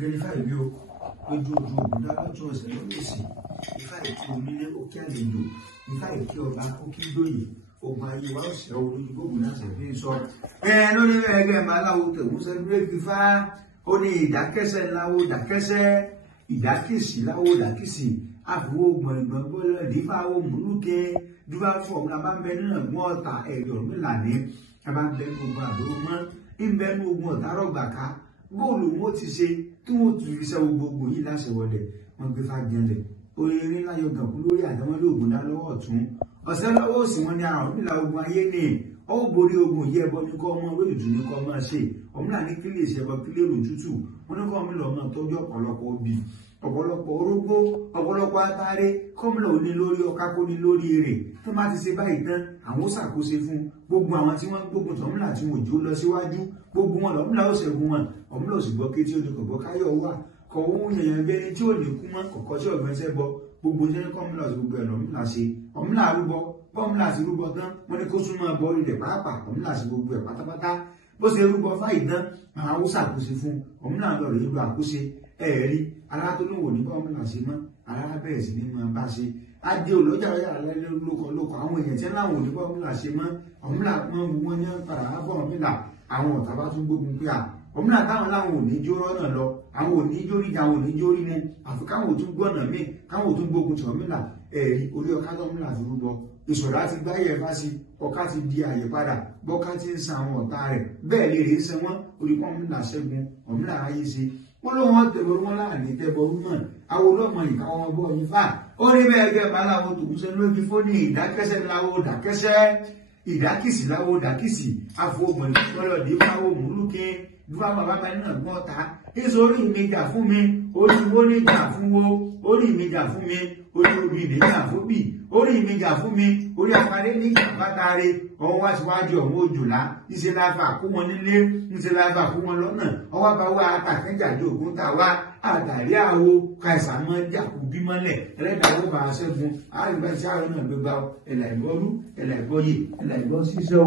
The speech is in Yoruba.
gẹ́gẹ́ ifá ìbí o lójú ojú ògùn dáwọ́jọ́ ọ̀sẹ̀ lọ́lọ́sì ifá ìkí onílé ó kí àlejò ifá ìkí ọba ó kí dóyè ogun ayé wa ó ṣẹ́ olójú gbogbo náà ṣe fi ń sọ. lórí ẹgbẹ́ màláwo tẹ̀wọ́n sẹ́dúrẹ́ fífá ó ní ìdákẹ́sẹ̀ láwo dákẹ́sẹ̀ ìdákìsì láwo dákìsì àfọwọ́ gbọ̀ngbọ̀n bọ́lá dífá ó múlùkẹ́ dífá fún ọ̀gbìn abámbẹ́ nínú ẹ̀gbọ́n ọ̀tà ẹ̀yọ̀ mílàní abámbẹ́ gbogbo àbúrò mọ́ ìbẹ́nu ogun ọ̀tà rọ̀gbàká bóòlù wọn ti ṣe kí wọn tún fi sẹ́wọ́ gbogbo yìí láṣẹ wọlé wọn gbé fàjẹlẹ̀ oríire ńlá yọ gànkú lórí àtẹwọn lóògùn dá lọ́wọ́ ọ̀tún ọ̀sẹ̀ lọ́wọ́ òsì wọn ní àwọn ìlà ogun ayé ní ọwọ́ borí ogun yìí ẹbọ ní kọ́ ọmọ wẹ́lùtù ní kọ́ ọmọ ṣe ọmọlá ní kílè ìṣẹ́bọ kílè èrò tútù wọn ní kọ́ ọmọ ìlọ ọmọ tọ́jú ọ̀pọ̀lọpọ̀ obì ọ̀pọ̀lọpọ̀ orógbó ọ̀pọ̀lọpọ̀ atare kọ́mùlà òní lórí ọ̀ká kó ní lórí èrè tó má ti ṣe báyìí tán àwọn ó ṣàkóso fún gbogbo àwọn tí wọ́n gbógun tọ̀mùlà tí wọ́n jò lọ síwájú gbogbo wọn lọ́mùlà ó ṣẹ́gun wọn ọ̀mùlà ò sì gbọ́ kétí ó ní kọ̀gbọ́ káyọ̀ wà kọ̀ ohun yẹ̀yẹ̀ bẹ́ni tí ò ní kú mọ́ kọ̀kọ́ tí ọ̀gbẹ́ ṣẹ́ bọ gbogbo jẹ́ kọ́mùlà sí gbogbo ẹ̀ lọ́mùlà ṣe ọ̀mùlà rúbọ kọ́mùlà sí rúbọ tán wọ́n ní kó súnmọ́ bọ́ ilẹ̀ pàápàá ọ̀mùlà sí gbogbo ẹ̀ pátápátá bó ṣe rúbọ fáyì tán àwọn ó ṣàkóso fún ọ̀mùlà lọ rèé lu àkóso ẹ̀rí alátólówó ní kọ́mùlà ṣe mọ́ alára bẹ̀rẹ̀ sí ní máa bá ṣe adé olójà ọjà lẹ́lẹ́ lóko àwọn èèyàn tí láwọn ò ní kọ́mùlà ṣe mọ́ ọ̀mùlà pọ́n wọn ní padà wá bọ̀ ọ̀mùlà àwọn ọ̀tá bá tún gbógun pé ọ̀mùlà táwọn láwọn ò ní jó rọ́nà lọ àwọn ò ní jó ríjà àwọn ò ní jó rí mu àfi káwọn ò tún gbọ́nà míì káwọn ò tún gbógun tí ọ̀mùlà ẹ̀rí orí ọ̀ká tọ́mùlà fi rúbọ ìṣọ̀rá ti gbáyé ẹ̀fá sí ọ̀ká ti di àyè padà bọ́ká ti ń san àwọn ọ̀tá rẹ̀ bẹ́ẹ̀ lè rí sẹ́ wọ́n orí kọ́mùlà ṣẹ́gun ọ̀mùlà ayé ṣe wọ́n ló wọ́n tẹ̀bọ̀ wọn láàrin tẹ̀bọ̀ rúmọ̀ àwọn olóòmọ ìkáwọ́ wọn bọ́ yín fà ó rí bẹ́ẹ̀ gẹ́ bá láwọn tòun ṣe lójú fóní ìdákẹ́sẹ́ láwo dákẹ́sẹ́ ìdákìsì láwo dákìsì àfọwọ́gbọ̀n ìfọlọ́dé fáwọn òmùlùkẹ́ dúró bàbá bá nínú ẹ̀gbọ́n ọ̀tá nítorí mi jà fún mi orí wo ní jà fún wo orí mi jà fún mi orí obì ní jà fún bì orí mi jà fún mi orí afárẹ́ ní ìjàmbátare ọwọ́ wá síwájú ọ̀hún òjòlá níṣẹ́ láfà kó wọn nílé níṣẹ́ láfà kó wọn lọ́nà ọwọ́ bá wá àtàkẹ́jàdé ògùn tà wá àtàrí àwo kàìsà mọ́ jàkú bímọ́lẹ̀ ẹlẹ́dàá bá a ṣẹ́gun àrígbàṣẹ́ àrùn náà gbégbá ẹ̀là ìgbọ́rú ẹ̀là ìgbọ́yè ẹ̀là ìgbọ́ sísẹ́